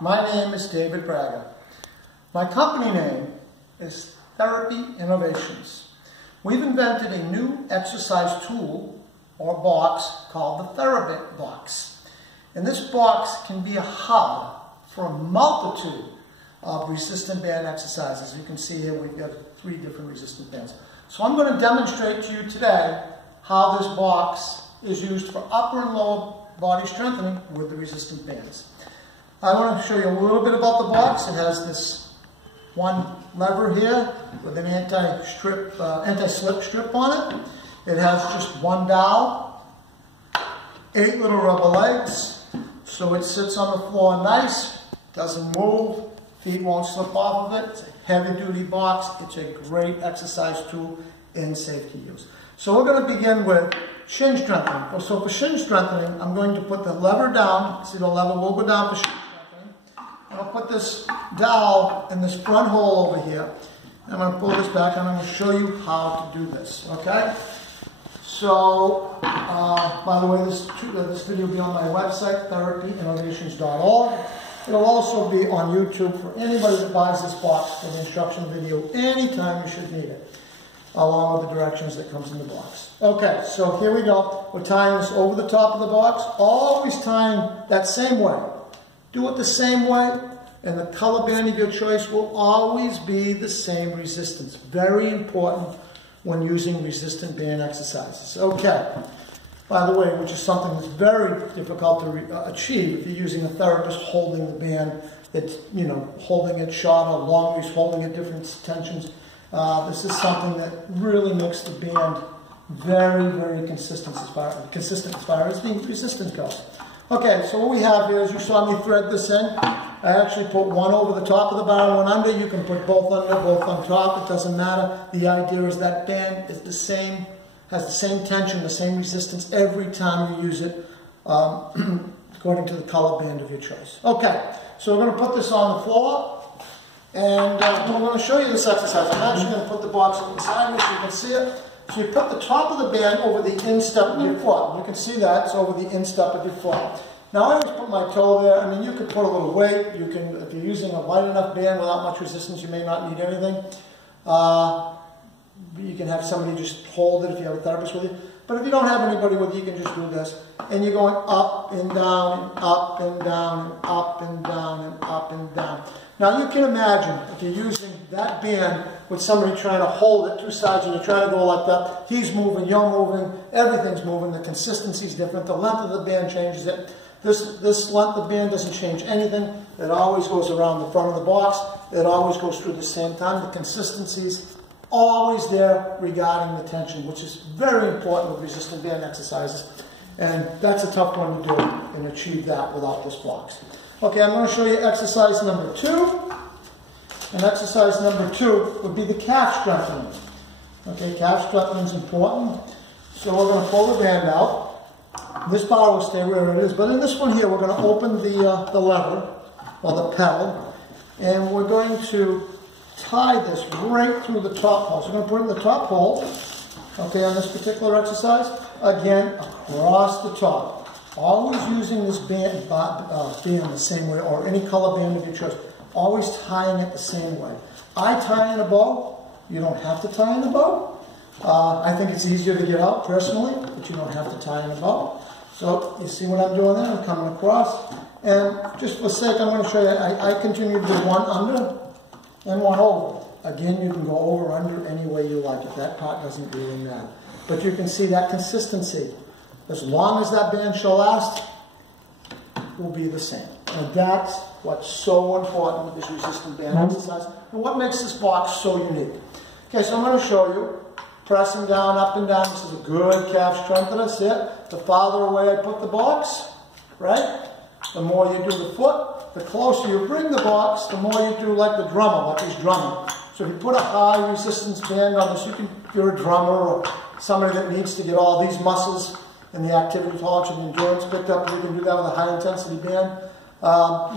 my name is David Braga. My company name is Therapy Innovations. We've invented a new exercise tool or box called the Thera-Box. And this box can be a hub for a multitude of resistant band exercises. You can see here we've got 3 different resistant bands. So I'm going to demonstrate to you today how this box is used for upper and lower body strengthening with the resistant bands. I want to show you a little bit about the box. It has this one lever here with an anti-slip strip on it. It has just one dowel, 8 little rubber legs, so it sits on the floor nice, doesn't move, feet won't slip off of it. It's a heavy-duty box. It's a great exercise tool in safety use. So we're going to begin with shin strengthening. So for shin strengthening, I'm going to put the lever down. See, the lever will go down for shin strengthening. And I'll put this dowel in this front hole over here. I'm going to pull this back and I'm going to show you how to do this. Okay? So, by the way, this video will be on my website, therapyinnovations.org. It'll also be on YouTube for anybody that buys this box for the instruction video anytime you should need it, along with the directions that comes in the box. Okay, so here we go. We're tying this over the top of the box, always tying that same way. Do it the same way, and the color band of your choice will always be the same resistance. Very important when using resistant band exercises. Okay, by the way, which is something that's very difficult to achieve if you're using a therapist holding the band, that's, you know, holding it short or long, he's holding at different tensions. This is something that really makes the band very, very consistent as far as the resistance goes. Okay, so what we have here is, you saw me thread this in. I actually put one over the top of the bar and one under. You can put both under, both on top. It doesn't matter. The idea is that band is the same, has the same tension, the same resistance every time you use it, according to the color band of your choice. Okay, so we're going to put this on the floor. And I'm going to show you this exercise. I'm actually going to put the box inside here so you can see it. So you put the top of the band over the instep of your foot. You can see that. It's over the instep of your foot. Now I always put my toe there. I mean, you could put a little weight. You can, if you're using a light enough band without much resistance, you may not need anything. You can have somebody just hold it if you have a therapist with you. But if you don't have anybody with you, you can just do this. And you're going up and down and up and down and up and down and up and down. Now you can imagine if you're using that band with somebody trying to hold it 2 sides and you're trying to go like that. He's moving, you're moving, everything's moving. The consistency is different. The length of the band changes it. This length of band doesn't change anything. It always goes around the front of the box. It always goes through the same time. The consistency's always there regarding the tension, which is very important with resistant band exercises. And that's a tough one to do and achieve that without this box. Okay, I'm going to show you exercise number 2. And exercise number 2 would be the calf strengthening. Okay, calf strengthening is important. So we're going to pull the band out. This bar will stay where it is, but in this one here, we're going to open the lever, or the pedal, and we're going to tie this right through the top hole. So we're going to put it in the top hole, okay, on this particular exercise. Again, across the top. Always using this band the same way, or any color band of your choice. Always tying it the same way. I tie in a bow. You don't have to tie in a bow. I think it's easier to get out personally, but you don't have to tie in a bow. So you see what I'm doing there? I'm coming across. And just for sake, I'm going to show you, I continue to do one under and one over. Again, you can go over, under, any way you like it. That part doesn't really matter. But you can see that consistency. As long as that band shall last, will be the same. And that's what's so important with this resistant band exercise, and what makes this box so unique. Okay, so I'm going to show you, pressing down, up and down. This is a good calf strengthener. See it? The farther away I put the box, right? The more you do the foot, the closer you bring the box, the more you do like the drummer, like he's drumming. So if you put a high resistance band on this, if you're a drummer or somebody that needs to get all these muscles and the activity tolerance and endurance picked up, you can do that with a high intensity band.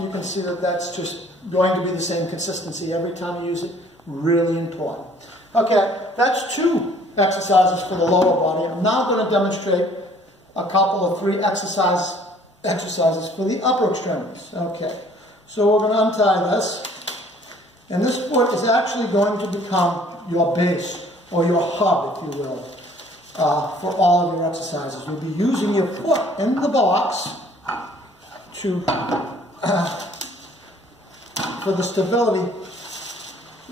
You can see that that's just going to be the same consistency every time you use it. Really important. Okay, that's 2 exercises for the lower body. I'm now going to demonstrate a couple of 3 exercises for the upper extremities. Okay, So we're going to untie this. And this foot is actually going to become your base, or your hub, if you will, for all of your exercises. You'll be using your foot in the box to for the stability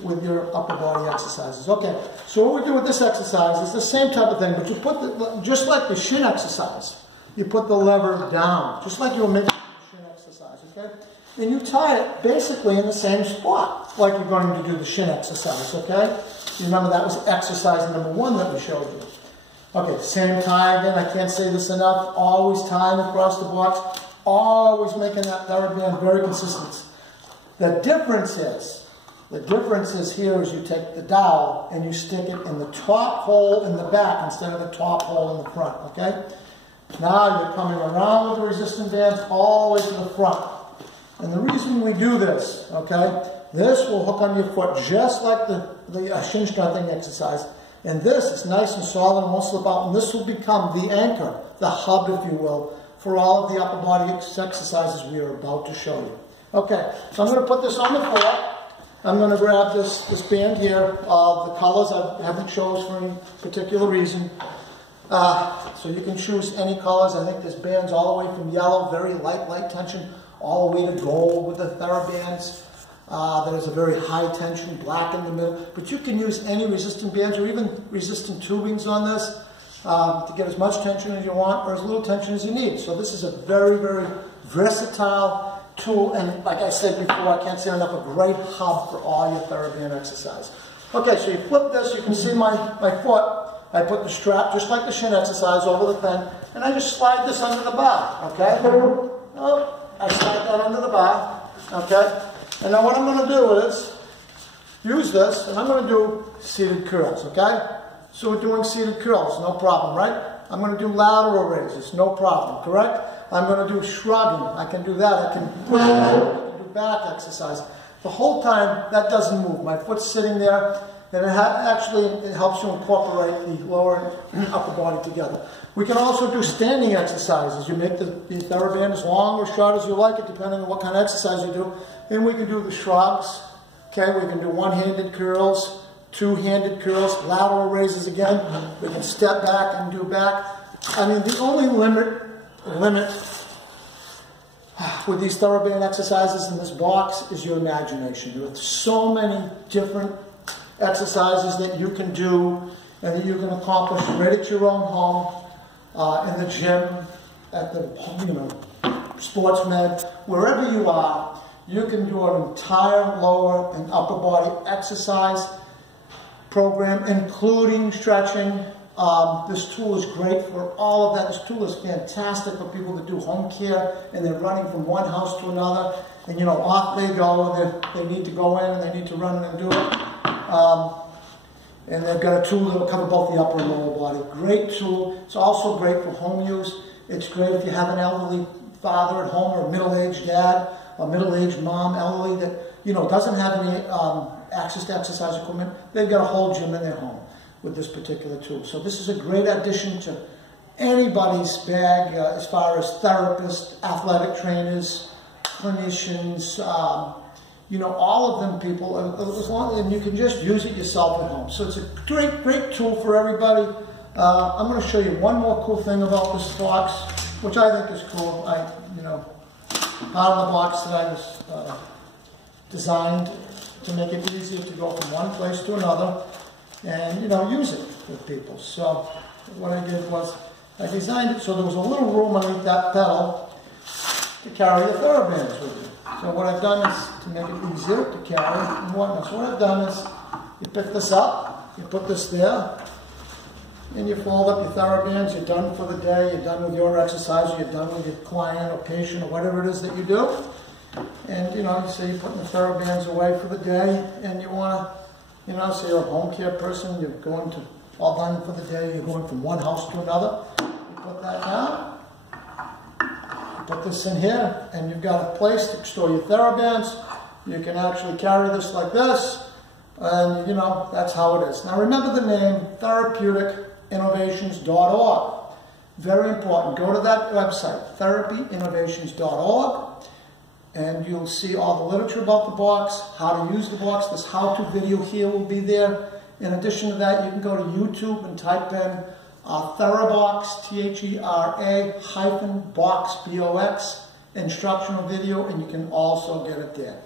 with your upper body exercises. Okay, so what we do with this exercise is the same type of thing, but you put just like the shin exercise, you put the lever down, just like you were making the shin exercise, okay? And you tie it basically in the same spot, like you're going to do the shin exercise, okay? You remember that was exercise number 1 that we showed you. Okay, same tie again, I can't say this enough, always tying across the box, always making that TheraBand very consistent. The difference is here is you take the dowel and you stick it in the top hole in the back instead of the top hole in the front, okay? Now you're coming around with the resistance bands all the way to the front. And the reason we do this, okay, this will hook on your foot just like the shin strengthening exercise. And this is nice and solid and won't slip out. And this will become the anchor, the hub, if you will, for all of the upper body exercises we are about to show you. Okay, so I'm going to put this on the floor. I'm going to grab this band here. The colors I haven't chosen for any particular reason. So you can choose any colors. I think there's bands all the way from yellow, very light tension, all the way to gold with the TheraBands. There's a very high tension, black in the middle. But you can use any resistant bands or even resistant tubings on this to get as much tension as you want or as little tension as you need. So this is a very, very versatile tool, and like I said before, I can't say enough, a great hub for all your TheraBand exercise. Okay, so you flip this, you can see my foot. I put the strap, just like the shin exercise, over the thing, and I just slide this under the bar, okay? Oh, I slide that under the bar, okay? And now what I'm going to do is use this, and I'm going to do seated curls, okay? So we're doing seated curls, no problem, right? I'm going to do lateral raises, no problem, correct? I'm going to do shrugging. I can do that. I can do back exercise. The whole time, that doesn't move. My foot's sitting there, and it helps you incorporate the lower and upper body together. We can also do standing exercises. You make the TheraBand as long or short as you like it, depending on what kind of exercise you do. And we can do the shrugs. Okay, we can do one-handed curls, two-handed curls, lateral raises again. We can step back and do back. I mean, the only limit with these TheraBand exercises in this box is your imagination. There are so many different exercises that you can do and that you can accomplish right at your own home, in the gym, at the sports med, wherever you are. You can do an entire lower and upper body exercise program, including stretching. This tool is great for all of that. This tool is fantastic for people that do home care and they're running from one house to another, and off they go, and they need to go in and they need to run and do it. And they've got a tool that will cover both the upper and lower body. Great tool. It's also great for home use. It's great if you have an elderly father at home or a middle-aged dad or middle-aged mom, elderly, that doesn't have any access to exercise equipment. They've got a whole gym in their home with this particular tool. So this is a great addition to anybody's bag as far as therapists, athletic trainers, clinicians, all of them people, and you can just use it yourself at home. So it's a great tool for everybody. I'm going to show you one more cool thing about this box, which I think is cool. Part of the box that I was designed to make it easier to go from one place to another and, use it with people. So what I did was I designed it so there was a little room underneath that pedal to carry your TheraBands with you. So what I've done is to make it easier to carry and whatnot. So what I've done is you pick this up, you put this there, and you fold up your TheraBands. You're done for the day, you're done with your exercise, you're done with your client or patient or whatever it is that you do. And you say you're putting the TheraBands away for the day, and you want to, say you're a home care person, you're going to, all done for the day, you're going from one house to another. You put that down, you put this in here, and you've got a place to store your TheraBands. You can actually carry this like this, and that's how it is. Now remember the name, therapeutic-innovations.org. Very important. Go to that website, therapyinnovations.org. and you'll see all the literature about the box, how to use the box. This how-to video here will be there. In addition to that, you can go to YouTube and type in Thera-Box, Thera-Box, B-O-X, instructional video, and you can also get it there.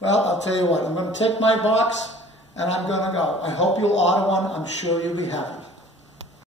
Well, I'll tell you what, I'm going to take my box and I'm going to go. I hope you'll order one. I'm sure you'll be happy.